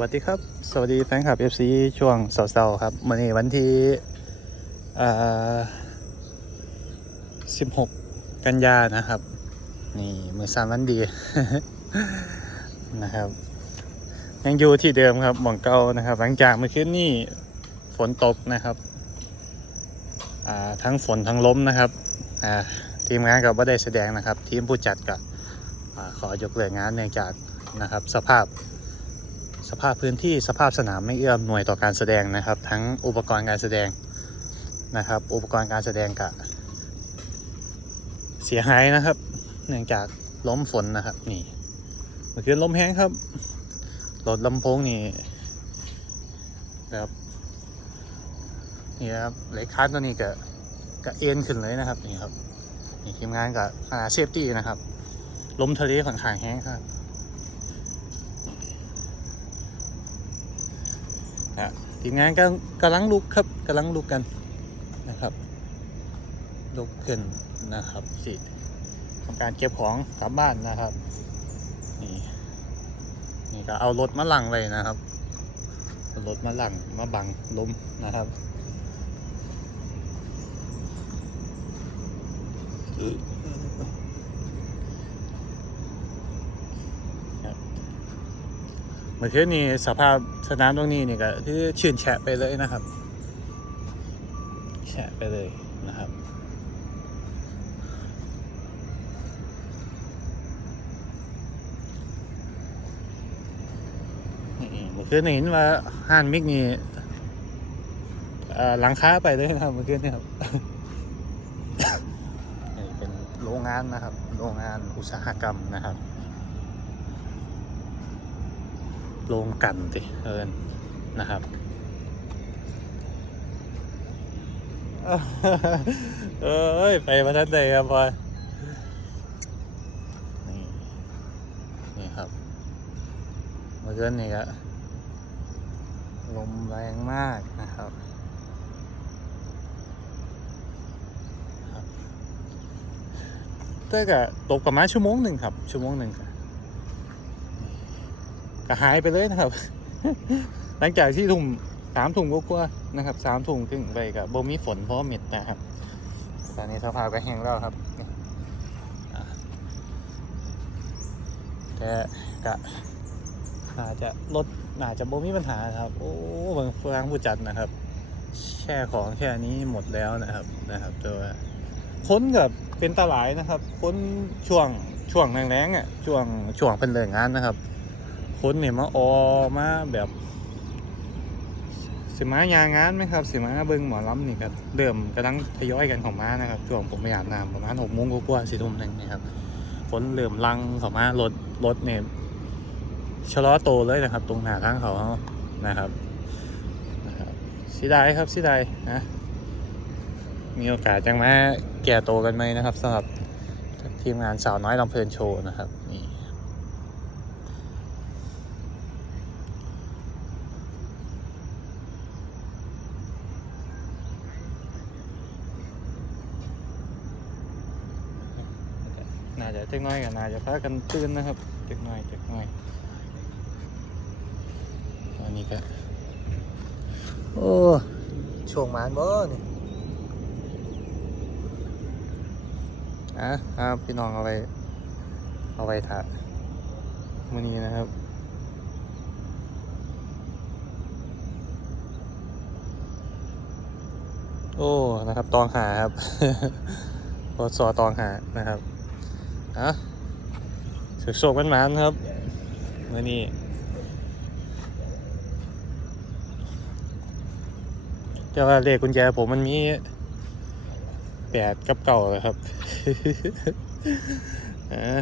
วัสดีครับ สวัสดีแฟนคลับ FC ช่วงเสาร์ๆครับวันนี้วันที่16 กันยานะครับ นี่มือสามวันดีนะครับ ยังอยู่ที่เดิมครับหมองเก่านะครับ หลังจากเมื่อคืนนี้ฝนตกนะครับทั้งฝนทั้งล้มนะครับทีมงานกับว่าได้แสดงนะครับ ทีมผู้จัดกับขอยกเลิกงานเนื่องจากนะครับ สภาพ ภาพพื้นที่สภาพสนามไม่เอื้อมหน่วยต่อการแสดงนะครับ ทั้งอุปกรณ์การแสดงนะครับ อุปกรณ์การแสดงกะเสียหายนะครับ เนื่องจากล้มฝนนะครับ นี่เมื่อคืนล้มแห้งครับรถลำโพงนี่แบบนี่ครับเล็กคัสตัวนี้ก็ก็เอ็นขึ้นเลยนะครับนี่ครับนี่ทีมงานกับเซฟตี้นะครับล้มทะเลค่อนข้างแห้งครับ นะทีมงานก็กำลังลุกครับกำลังลุกกันนะครับ ลุกขึ้นนะครับสิทำการเก็บของกลับบ้านนะครับ นี่นี่ก็เอารถมาหลังไว้นะครับรถมาหลังมาบังลมนะครับ เมื่อคืนนี้สภาพสนามตรงนี้นี่ก็คือชื่นแฉะไปเลยนะครับ แฉะไปเลยนะครับเมื่อคืนนี้เห็นว่าห้านมิกนี่หลังค้าไปเลยนะครับเมื่อคืนนี่ครับนี่เป็นโรงงานนะครับ โรงงานอุตสาหกรรมนะครับ โรงกันติเอินนะครับเอ้ย ไปมาทันใดครับบอยนี่นี่ครับเมื่อคืนนี่ก็ลมแรงมากนะครับครับแต่ก็ตกประมาณชั่วโมงหนึ่งครับ ชั่วโมงหนึ่งครับ ก็หายไปเลยนะครับ หลังจากที่ทุ่มสามถุงกว่าๆนะครับสามถุงถึงไปกับบ่มีฝนเพราะเม็ดนะครับ ตอนนี้สภาพก็แห้งแล้วครับนี่อ่าแต่กะน่าจะลดน่าจจะบ่มีปัญหาครับ โอ้บางครั้งผู้จัดนะครับแช่ของแค่นี้หมดแล้วนะครับนะครับแต่ว่าค้นกับเป็นตาหลายนะครับ ค้นช่วงช่วงแรงๆอะช่วงช่วงเป็นเรื่องงานนะครับ คนเนี่ยมาออมาแบบสิมายางานไหมครับสิมาเบิ้งหมอลำนี่ครับเริ่มกำลังทยอยกันของม้านะครับช่วงผมไปอาบน้ำประมาณหกโมงกว่าสี่ทุ่มหนึ่งนี่ครับคนเริ่มลังข้ามารถรถเนี่ยชะลอโตเลยนะครับ ตรงหน้าทางเขานะครับสียดายครับสียดายนะมีโอกาสจังมาแก่โตกันไหมนะครับสำหรับทีมงานสาวน้อยลำเพลินโชว์นะครับ น้อยกันนาจะพากันตื่นนะครับจ็กหน้อยจ็กหน้อยตอนนี้ก็โอ้ช่วงมานบ่นี่อะครับพี่น้องเอาไปเอาไปถ่ายมือนี้นะครับโอ้ นะครับ ตองหาครับรถสอตองหานะครับ อะสุกโศกมันมันครับเมื่อนี้แต่ว่าเลขกุญแจผมมันมีแปดกับเก่าเลยครับอะ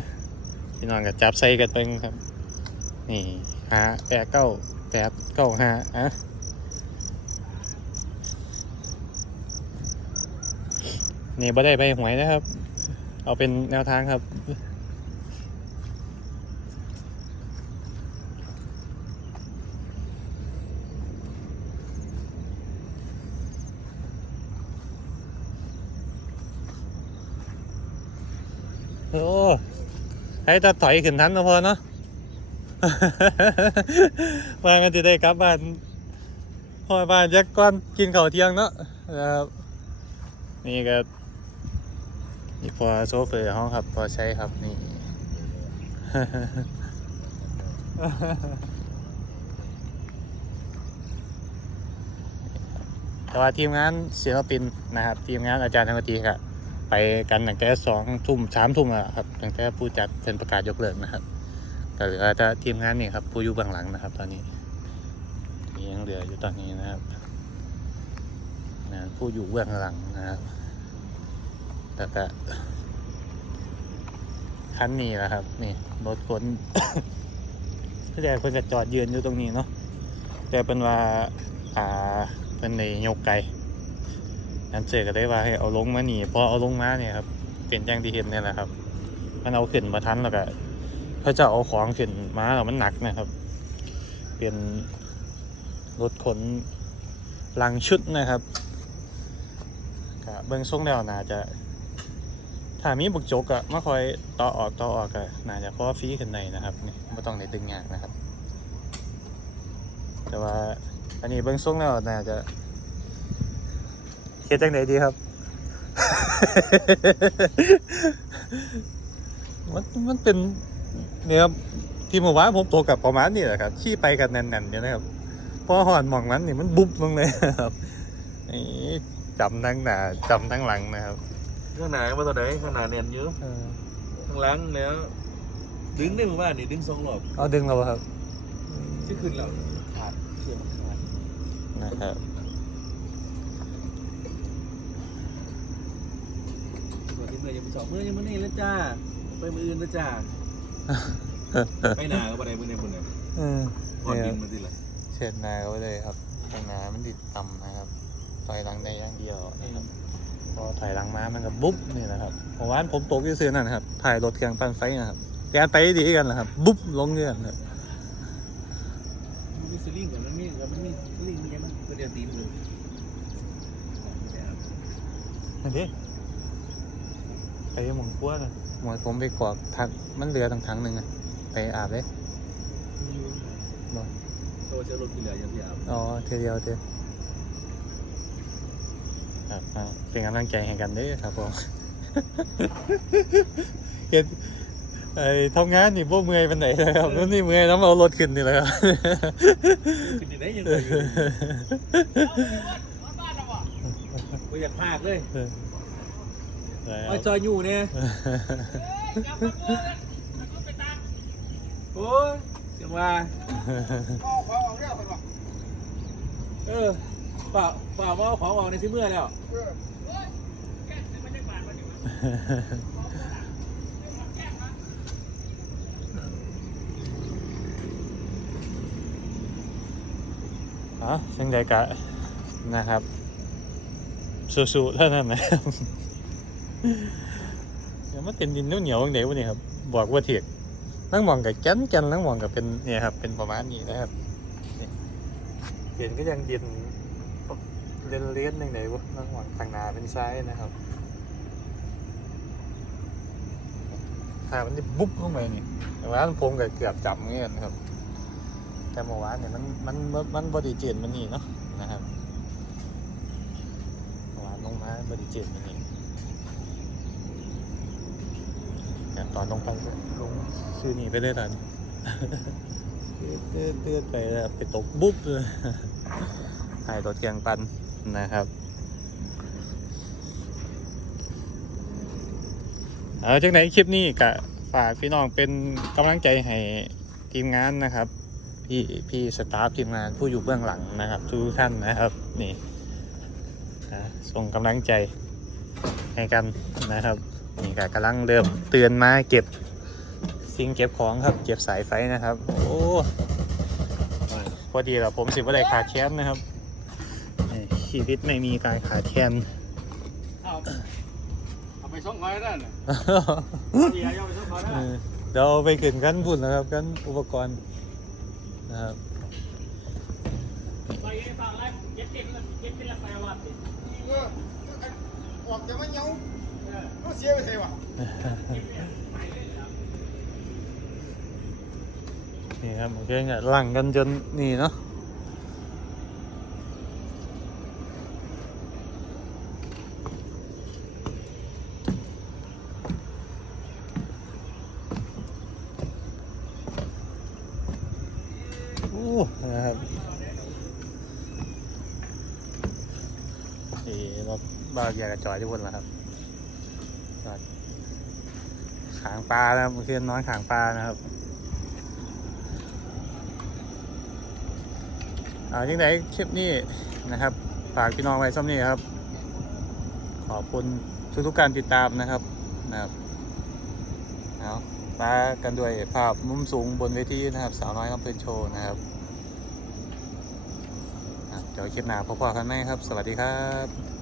พี่น้องกับจับใส่กันเป็นครับ นี่หาแปดเก้าแปดเก้าหาอะนี่บ่ได้ไปหวยนะครับ เอาเป็นแนวทางครับ โอ้ให้ตาถอยขึ้นทันนะพอเนาะบ้านมันจะได้กลับบ้านพอบ้านจะก่อนกินข้าวเที่ยงเนาะนะครับนี่ก็ นี่พอโซเฟอร์ห้องครับ พอใช้ครับนี่ แต่ว่าทีมงานศิลปินนะครับ ทีมงานอาจารย์ธรรมตีครับไปกันตั้งแต่สองทุ่มสามทุ่มแล้วครับตั้งแต่ผู้จัดเป็นประกาศยกเลิกนะครับก็เหลือแต่ทีมงานนี่ครับ ผู้อยู่เบื้องหลังนะครับ ตอนนี้ยังเหลืออยู่ตอนนี้นะครับผู้อยู่เบื้องหลังนะครับ แต่ก็คันนี้แหละครับ นี่รถขนที่แรกเพิ่นจะจอดยืนอยู่ตรงนี้เนาะแต่เป็นว่าอ่าเป็นในยกไก่อันเจอก็ได้ว่าให้เอาลงมาหนีพอเอาลงมาเนี่ยครับเป็นจังที่เห็นเนี่ยแหละครับ มันเอาขึ้นมาทันแล้วก็พระเจ้าเอาของขึ้นมาแล้วมันหนักนะครับ เป็นรถขนลังชุดนะครับเบื้องทรงแล้วน่าจะ ถ้ามีบุกจกอะมาคอยต่อออกต่อออกก็น่าจะเพราะฟรีขึ้นในนะครับนี่ไม่ต้องในดึงงานนะครับ แต่ว่าอันนี้เบื้องสูงแล้วน่าจะเฮ็ดจังไดดีครับ มันมันเป็นเนี่ยครับที่เมื่อวานผมตกกับประมาณนี้แหละครับขี่ไปกันแน่นๆเนี่ยนะครับพอหอนหมองมันนี่มันบุบลงเลยครับนี่จำทั้งหน้าจำทั้งหลังนะครับ ข้างหน้ามาตัวไหนข้างหน้าเนียนเยอะเออข้างหลังแล้ว ดึงได้หมู่บ้านนี่ดึงสองรอบเอาดึงเราครับที่ขึ้นแล้วขาดเชื่อมขาดนะครับตัวที่เมื่อยังไปสอบเมื่อยังไม่นี่แล้วจ้าไปมืออื่นแล้วจ้าไปหนาก็ไปไหนมือเนี่ยมือเนี่ยเออก่อนบินมาสิละเช็ดหนาไว้เลยครับข้างหน้ามันติดต่ำนะครับถอยหลังได้อย่างเดียวนะครับ พอถอยหลังมามันก็บุ๊บนี่แหละครับเมื่อวานผมตกอยู่ซื้อนั่นนะครับถ่ายรถเครื่องปั่นไฟนะครับแกนไปดีกันนะครับ บุ๊บลงเงื่อนครับมันมีสลิงกับมันมีกับมันมีสลิงมันยังมันตัวเดียวตีนเลยอันนี้ไปหมองขั้วนะหมอผมไปกรอกทักมันเหลือตั้งถังหนึ่งอะไปอาบเลยบ่ตัวเชื้อรถกินเหลืออย่างที่อาบอ๋อเทเดียวเท ครับอ่าเป็นกำลังใจให้กันเด้อครับผมเห็นไอ้ทำงานนี่พวกเมื่อยเป็นไหนเลยครับแล้วนี่เมื่อยน้ำเอารถขึ้นนี่แหละครับขึ้นที่ไหนยังไงอยู่กูอยากพากเลยไอ้จอยอยู่เนี่ยโอ้ยเสียงว่าเออ เปล่าเปล่าว่าเอาของออกในซิเมื่อแล้วอ๋อเช่นใดกะนะครับ สู้ๆเท่านั้นนะครับเดี๋ยวมันเป็นดินเหนียวๆอย่างเดียวนี่ครับ บอกว่าเถียกนั่งมองกับแกนแกนนั่งมองกับเป็นเนี่ยครับ เป็นประมาณนี้นะครับเห็นก็ยังดิน เลียนเลียนๆอย่งไหนวะนั่งมองทางนาเป็นซ้ายนะครับถ้ามันจะบุ๊บลงไปนี่แต่ว่าผมก็เกือบจับเงี้ยนะครับ แต่เมื่อวานเนี่ยมันมันมันมันบอดีเจนมันนี่เนาะนะครับเมื่อวานลงมาบอดีเจนมันนี่เนี่ยตอนลงไปก็ลงชื่อนี่ไปเลยตอนเตือนเตือไปแล้วไปตกบุ๊บเลยหายตัวเทียงปัน นะครับ เอาจากไหนคลิปนี้กะฝากพี่น้องเป็นกำลังใจให้ทีมงานนะครับ พี่พี่สตาฟทีมงานผู้อยู่เบื้องหลังนะครับ ทุกท่านนะครับ นี่ส่งกำลังใจให้กันนะครับ นี่ก็กำลังเริ่มเตือนมาเก็บสิ่งเก็บของครับ เก็บสายไฟนะครับ โอ้พอดีแล้วผมสิบว่าได้ขาดแค้นนะครับ ชีวิตไม่มีการขาดแค้นเอาเอาไปส่งคอยได้เนี่ยเดี๋ยวเอาไปส่งคอยได้เออเดี๋ยวเอาไปขึ้นกันบุญนะครับกันอุปกรณ์นะครับไปฟังไลฟ์เก็บเก็บเก็บเป็นละไปวัดเออออกจากมันเหงาก็เสียไปเสียวะนี่ครับโอเคเนี่ยหลังกันจนนี่เนาะ นะครับนี่รถบ้าเกียร์กระจอยทุกคนแล้วครับขางปลานะครับเมื่อคืนนอนขางปลานะครับเอาจริงไหนคลิปนี้นะครับฝากพี่น้องไว้ซ้ำนี้ครับ ขอบคุณทุกๆการติดตามนะครับนะครับเอาปากันด้วยภาพมุมสูงบนเวทีนะครับ สาวน้อยลำเพลินโชว์นะครับ เดี๋ยวคลิปหน้าพบกันไหมครับ สวัสดีครับ